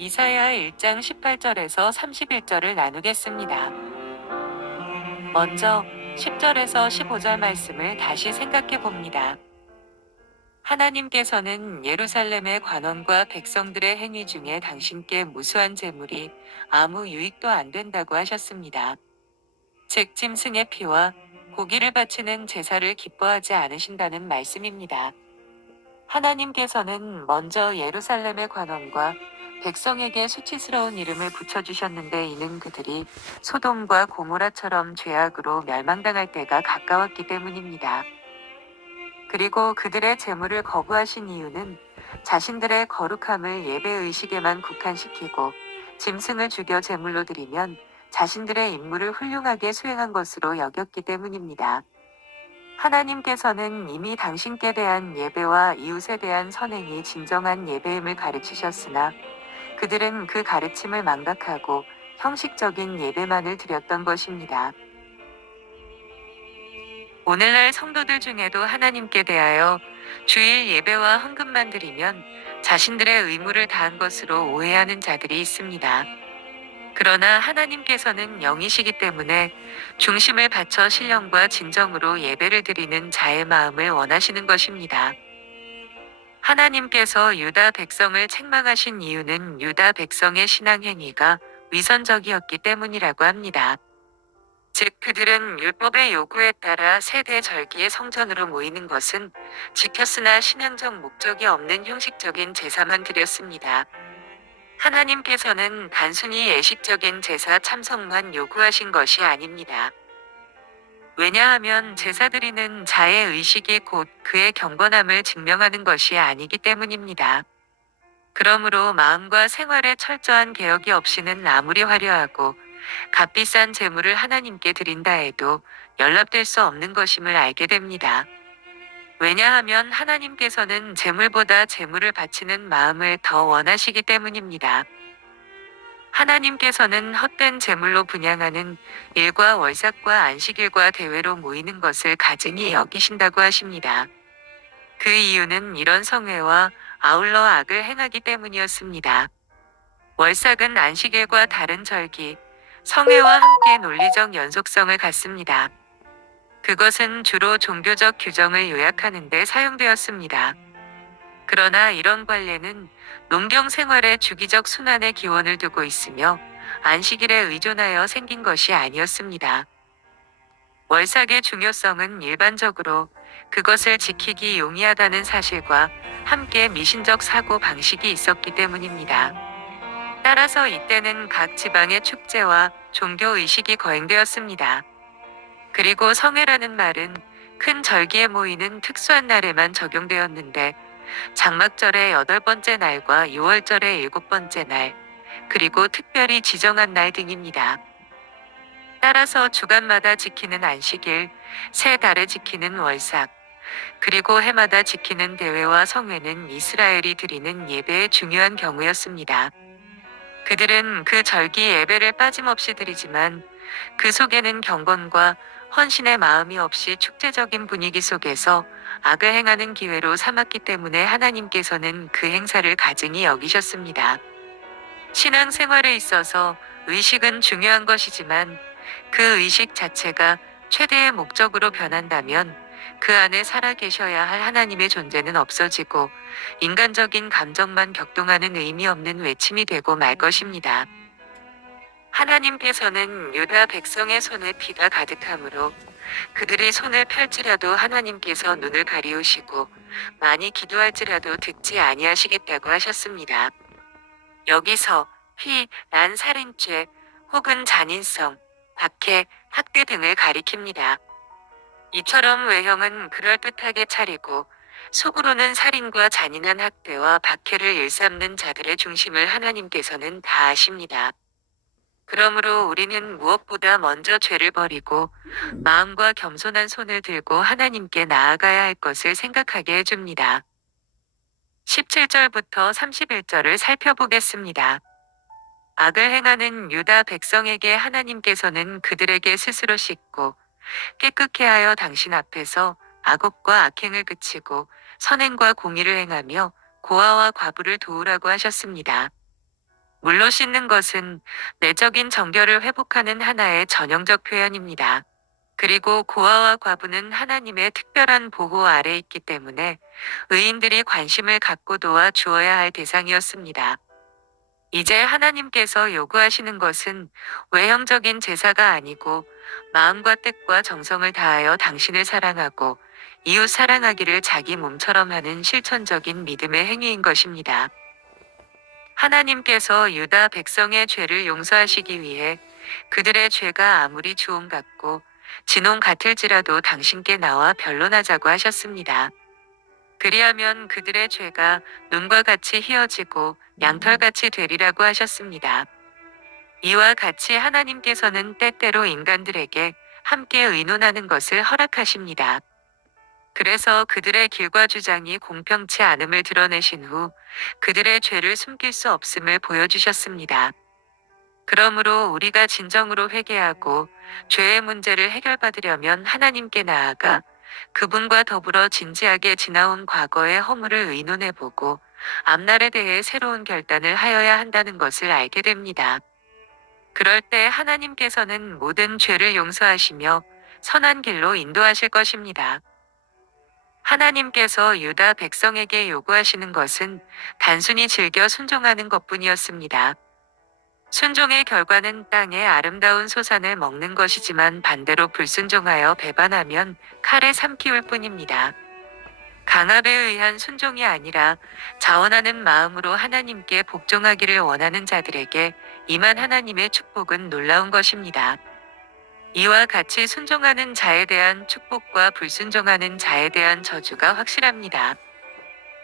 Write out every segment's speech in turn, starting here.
이사야 1장 18절에서 31절을 나누겠습니다. 먼저 10절에서 15절 말씀을 다시 생각해 봅니다. 하나님께서는 예루살렘의 관원과 백성들의 행위 중에 당신께 무수한 재물이 아무 유익도 안 된다고 하셨습니다. 즉 짐승의 피와 고기를 바치는 제사를 기뻐하지 않으신다는 말씀입니다. 하나님께서는 먼저 예루살렘의 관원과 백성에게 수치스러운 이름을 붙여주셨는데 이는 그들이 소돔과 고모라처럼 죄악으로 멸망당할 때가 가까웠기 때문입니다. 그리고 그들의 재물을 거부하신 이유는 자신들의 거룩함을 예배의식에만 국한시키고 짐승을 죽여 제물로 드리면 자신들의 임무를 훌륭하게 수행한 것으로 여겼기 때문입니다. 하나님께서는 이미 당신께 대한 예배와 이웃에 대한 선행이 진정한 예배임을 가르치셨으나 그들은 그 가르침을 망각하고 형식적인 예배만을 드렸던 것입니다. 오늘날 성도들 중에도 하나님께 대하여 주일 예배와 헌금만 드리면 자신들의 의무를 다한 것으로 오해하는 자들이 있습니다. 그러나 하나님께서는 영이시기 때문에 중심을 바쳐 신령과 진정으로 예배를 드리는 자의 마음을 원하시는 것입니다. 하나님께서 유다 백성을 책망하신 이유는 유다 백성의 신앙 행위가 위선적이었기 때문이라고 합니다. 즉 그들은 율법의 요구에 따라 세대 절기의 성전으로 모이는 것은 지켰으나 신앙적 목적이 없는 형식적인 제사만 드렸습니다. 하나님께서는 단순히 예식적인 제사 참석만 요구하신 것이 아닙니다. 왜냐하면 제사 드리는 자의 의식이 곧 그의 경건함을 증명하는 것이 아니기 때문입니다. 그러므로 마음과 생활에 철저한 개혁이 없이는 아무리 화려하고 값비싼 제물을 하나님께 드린다 해도 연락될 수 없는 것임을 알게 됩니다. 왜냐하면 하나님께서는 제물보다 제물을 바치는 마음을 더 원하시기 때문입니다. 하나님께서는 헛된 제물로 분향하는 일과 월삭과 안식일과 대회로 모이는 것을 가증히 여기신다고 하십니다. 그 이유는 이런 성회와 아울러 악을 행하기 때문이었습니다. 월삭은 안식일과 다른 절기, 성회와 함께 논리적 연속성을 갖습니다. 그것은 주로 종교적 규정을 요약하는 데 사용되었습니다. 그러나 이런 관례는 농경 생활의 주기적 순환의 기원을 두고 있으며 안식일에 의존하여 생긴 것이 아니었습니다. 월삭의 중요성은 일반적으로 그것을 지키기 용이하다는 사실과 함께 미신적 사고 방식이 있었기 때문입니다. 따라서 이때는 각 지방의 축제와 종교 의식이 거행되었습니다. 그리고 성회라는 말은 큰 절기에 모이는 특수한 날에만 적용되었는데 장막절의 8번째 날과 6월절의 7번째 날, 그리고 특별히 지정한 날 등입니다. 따라서 주간마다 지키는 안식일, 세 달에 지키는 월삭, 그리고 해마다 지키는 대회와 성회는 이스라엘이 드리는 예배의 중요한 경우였습니다. 그들은 그 절기 예배를 빠짐없이 드리지만 그 속에는 경건과 헌신의 마음이 없이 축제적인 분위기 속에서 악을 행하는 기회로 삼았기 때문에 하나님께서는 그 행사를 가증히 여기셨습니다. 신앙생활에 있어서 의식은 중요한 것이지만 그 의식 자체가 최대의 목적으로 변한다면 그 안에 살아 계셔야 할 하나님의 존재는 없어지고 인간적인 감정만 격동하는 의미 없는 외침이 되고 말 것입니다. 하나님께서는 유다 백성의 손에 피가 가득하므로 그들이 손을 펼치라도 하나님께서 눈을 가리우시고 많이 기도할지라도 듣지 아니하시겠다고 하셨습니다. 여기서 피, 난 살인죄, 혹은 잔인성, 박해, 학대 등을 가리킵니다. 이처럼 외형은 그럴듯하게 차리고 속으로는 살인과 잔인한 학대와 박해를 일삼는 자들의 중심을 하나님께서는 다 아십니다. 그러므로 우리는 무엇보다 먼저 죄를 버리고 마음과 겸손한 손을 들고 하나님께 나아가야 할 것을 생각하게 해줍니다. 17절부터 31절을 살펴보겠습니다. 악을 행하는 유다 백성에게 하나님께서는 그들에게 스스로 씻고 깨끗게 하여 당신 앞에서 악업과 악행을 그치고 선행과 공의를 행하며 고아와 과부를 도우라고 하셨습니다. 물로 씻는 것은 내적인 정결을 회복하는 하나의 전형적 표현입니다. 그리고 고아와 과부는 하나님의 특별한 보호 아래 있기 때문에 의인들이 관심을 갖고 도와 주어야 할 대상이었습니다. 이제 하나님께서 요구하시는 것은 외형적인 제사가 아니고 마음과 뜻과 정성을 다하여 당신을 사랑하고 이웃 사랑하기를 자기 몸처럼 하는 실천적인 믿음의 행위인 것입니다. 하나님께서 유다 백성의 죄를 용서하시기 위해 그들의 죄가 아무리 주홍 같고 진홍 같을지라도 당신께 나와 변론하자고 하셨습니다. 그리하면 그들의 죄가 눈과 같이 희어지고 양털같이 되리라고 하셨습니다. 이와 같이 하나님께서는 때때로 인간들에게 함께 의논하는 것을 허락하십니다. 그래서 그들의 길과 주장이 공평치 않음을 드러내신 후 그들의 죄를 숨길 수 없음을 보여주셨습니다. 그러므로 우리가 진정으로 회개하고 죄의 문제를 해결받으려면 하나님께 나아가 그분과 더불어 진지하게 지나온 과거의 허물을 의논해보고 앞날에 대해 새로운 결단을 하여야 한다는 것을 알게 됩니다. 그럴 때 하나님께서는 모든 죄를 용서하시며 선한 길로 인도하실 것입니다. 하나님께서 유다 백성에게 요구하시는 것은 단순히 즐겨 순종하는 것뿐이었습니다. 순종의 결과는 땅의 아름다운 소산을 먹는 것이지만 반대로 불순종하여 배반하면 칼에 삼키울 뿐입니다. 강압에 의한 순종이 아니라 자원하는 마음으로 하나님께 복종하기를 원하는 자들에게 임한 하나님의 축복은 놀라운 것입니다. 이와 같이 순종하는 자에 대한 축복과 불순종하는 자에 대한 저주가 확실합니다.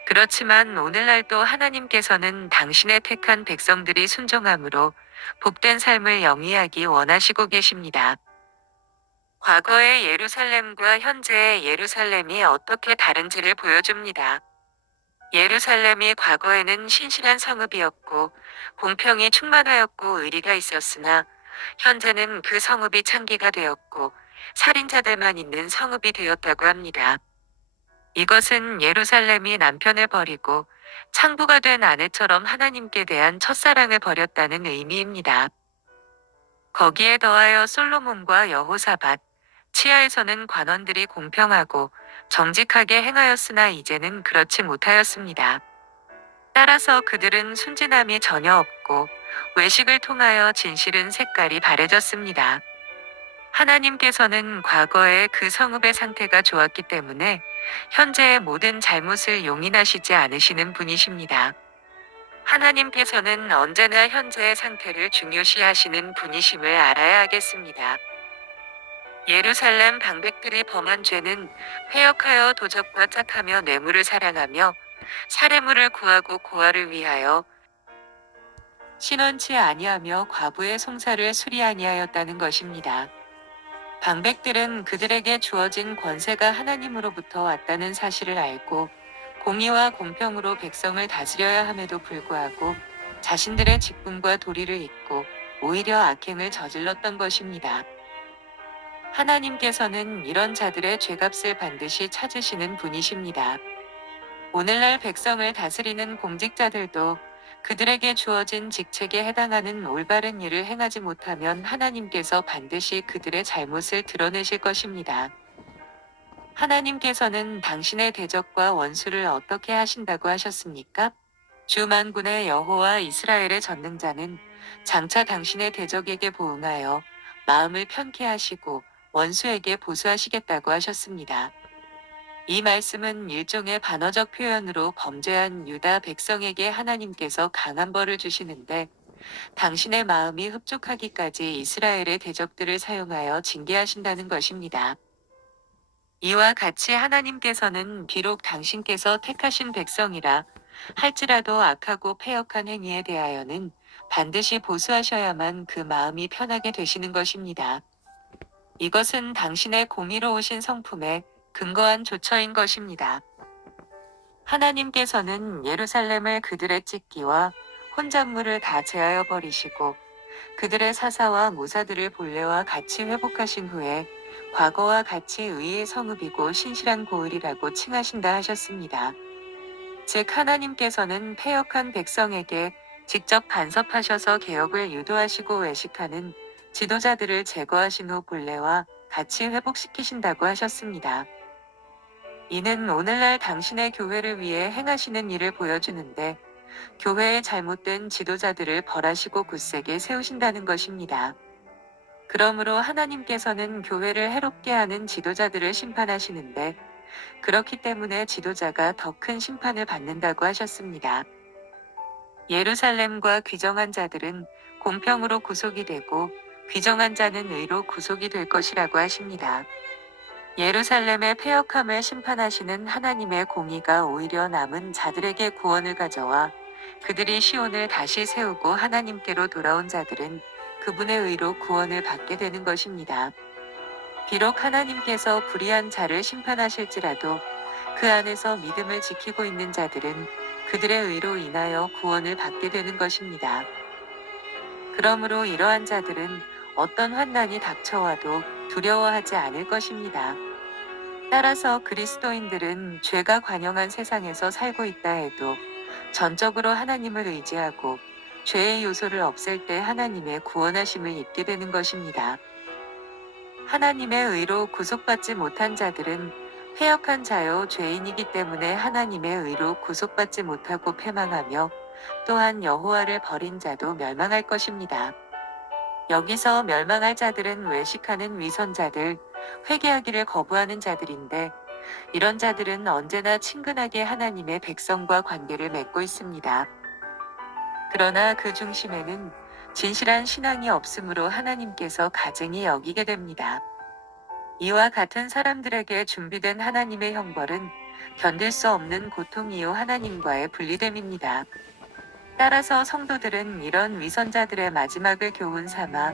그렇지만 오늘날도 하나님께서는 당신의 택한 백성들이 순종함으로 복된 삶을 영위하기 원하시고 계십니다. 과거의 예루살렘과 현재의 예루살렘이 어떻게 다른지를 보여줍니다. 예루살렘이 과거에는 신실한 성읍이었고 공평이 충만하였고 의리가 있었으나 현재는 그 성읍이 창기가 되었고 살인자들만 있는 성읍이 되었다고 합니다. 이것은 예루살렘이 남편을 버리고 창부가 된 아내처럼 하나님께 대한 첫사랑을 버렸다는 의미입니다. 거기에 더하여 솔로몬과 여호사밧, 치하에서는 관원들이 공평하고 정직하게 행하였으나 이제는 그렇지 못하였습니다. 따라서 그들은 순진함이 전혀 없고 외식을 통하여 진실은 색깔이 바래졌습니다. 하나님께서는 과거에 그 성읍의 상태가 좋았기 때문에 현재의 모든 잘못을 용인하시지 않으시는 분이십니다. 하나님께서는 언제나 현재의 상태를 중요시하시는 분이심을 알아야 하겠습니다. 예루살렘 방백들이 범한 죄는 회역하여 도적과 짝하며 뇌물을 사랑하며 사례물을 구하고 고아를 위하여 신원치 아니하며 과부의 송사를 수리 아니하였다는 것입니다. 방백들은 그들에게 주어진 권세가 하나님으로부터 왔다는 사실을 알고 공의와 공평으로 백성을 다스려야 함에도 불구하고 자신들의 직분과 도리를 잊고 오히려 악행을 저질렀던 것입니다. 하나님께서는 이런 자들의 죄값을 반드시 찾으시는 분이십니다. 오늘날 백성을 다스리는 공직자들도 그들에게 주어진 직책에 해당하는 올바른 일을 행하지 못하면 하나님께서 반드시 그들의 잘못을 드러내실 것입니다. 하나님께서는 당신의 대적과 원수를 어떻게 하신다고 하셨습니까? 주 만군의 여호와 이스라엘의 전능자는 장차 당신의 대적에게 보응하여 마음을 편케 하시고 원수에게 보수하시겠다고 하셨습니다. 이 말씀은 일종의 반어적 표현으로 범죄한 유다 백성에게 하나님께서 강한 벌을 주시는데 당신의 마음이 흡족하기까지 이스라엘의 대적들을 사용하여 징계하신다는 것입니다. 이와 같이 하나님께서는 비록 당신께서 택하신 백성이라 할지라도 악하고 패역한 행위에 대하여는 반드시 보수하셔야만 그 마음이 편하게 되시는 것입니다. 이것은 당신의 공의로우신 성품에 근거한 조처인 것입니다. 하나님께서는 예루살렘을 그들의 찢기와 혼작물을 다 제하여 버리시고 그들의 사사와 모사들을 본래와 같이 회복하신 후에 과거와 같이 의의 성읍이고 신실한 고을이라고 칭하신다 하셨습니다. 즉 하나님께서는 패역한 백성에게 직접 간섭하셔서 개혁을 유도하시고 외식하는 지도자들을 제거하신 후 본래와 같이 회복시키신다고 하셨습니다. 이는 오늘날 당신의 교회를 위해 행하시는 일을 보여주는데 교회의 잘못된 지도자들을 벌하시고 굳세게 세우신다는 것입니다. 그러므로 하나님께서는 교회를 해롭게 하는 지도자들을 심판하시는데 그렇기 때문에 지도자가 더 큰 심판을 받는다고 하셨습니다. 예루살렘과 귀정한 자들은 공평으로 구속이 되고 귀정한 자는 의로 구속이 될 것이라고 하십니다. 예루살렘의 패역함을 심판하시는 하나님의 공의가 오히려 남은 자들에게 구원을 가져와 그들이 시온을 다시 세우고 하나님께로 돌아온 자들은 그분의 의로 구원을 받게 되는 것입니다. 비록 하나님께서 불의한 자를 심판하실지라도 그 안에서 믿음을 지키고 있는 자들은 그들의 의로 인하여 구원을 받게 되는 것입니다. 그러므로 이러한 자들은 어떤 환난이 닥쳐와도 두려워하지 않을 것입니다. 따라서 그리스도인들은 죄가 관영한 세상에서 살고 있다 해도 전적으로 하나님을 의지하고 죄의 요소를 없앨 때 하나님의 구원하심을 입게 되는 것입니다. 하나님의 의로 구속받지 못한 자들은 패역한 자요 죄인이기 때문에 하나님의 의로 구속받지 못하고 패망하며 또한 여호와를 버린 자도 멸망할 것입니다. 여기서 멸망할 자들은 외식하는 위선자들, 회개하기를 거부하는 자들인데 이런 자들은 언제나 친근하게 하나님의 백성과 관계를 맺고 있습니다. 그러나 그 중심에는 진실한 신앙이 없으므로 하나님께서 가증히 여기게 됩니다. 이와 같은 사람들에게 준비된 하나님의 형벌은 견딜 수 없는 고통이요 하나님과의 분리됨입니다. 따라서 성도들은 이런 위선자들의 마지막을 교훈 삼아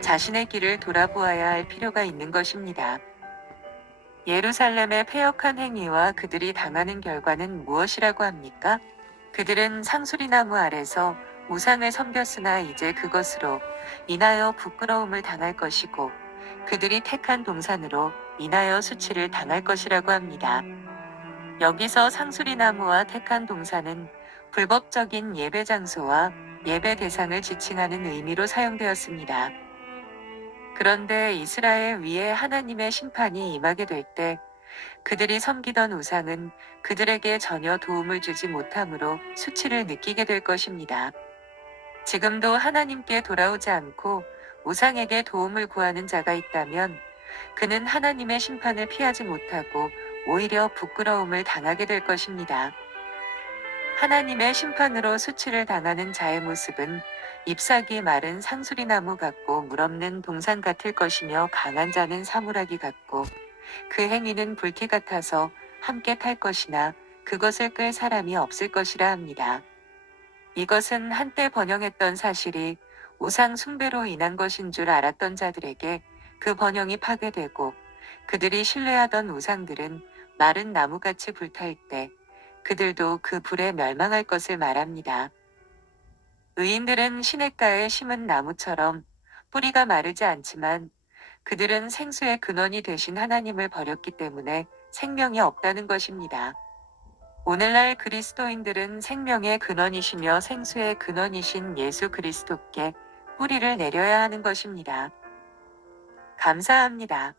자신의 길을 돌아보아야 할 필요가 있는 것입니다. 예루살렘의 패역한 행위와 그들이 당하는 결과는 무엇이라고 합니까? 그들은 상수리나무 아래서 우상을 섬겼으나 이제 그것으로 인하여 부끄러움을 당할 것이고 그들이 택한 동산으로 인하여 수치를 당할 것이라고 합니다. 여기서 상수리나무와 택한 동산은 불법적인 예배 장소와 예배 대상을 지칭하는 의미로 사용되었습니다. 그런데 이스라엘 위에 하나님의 심판이 임하게 될 때 그들이 섬기던 우상은 그들에게 전혀 도움을 주지 못하므로 수치를 느끼게 될 것입니다. 지금도 하나님께 돌아오지 않고 우상에게 도움을 구하는 자가 있다면 그는 하나님의 심판을 피하지 못하고 오히려 부끄러움을 당하게 될 것입니다. 하나님의 심판으로 수치를 당하는 자의 모습은 잎사귀 마른 상수리나무 같고 물없는 동산 같을 것이며 강한 자는 사물하기 같고 그 행위는 불티 같아서 함께 탈 것이나 그것을 끌 사람이 없을 것이라 합니다. 이것은 한때 번영했던 사실이 우상 숭배로 인한 것인 줄 알았던 자들에게 그 번영이 파괴되고 그들이 신뢰하던 우상들은 마른 나무같이 불탈 때 그들도 그 불에 멸망할 것을 말합니다. 의인들은 시냇가에 심은 나무처럼 뿌리가 마르지 않지만 그들은 생수의 근원이 되신 하나님을 버렸기 때문에 생명이 없다는 것입니다. 오늘날 그리스도인들은 생명의 근원이시며 생수의 근원이신 예수 그리스도께 뿌리를 내려야 하는 것입니다. 감사합니다.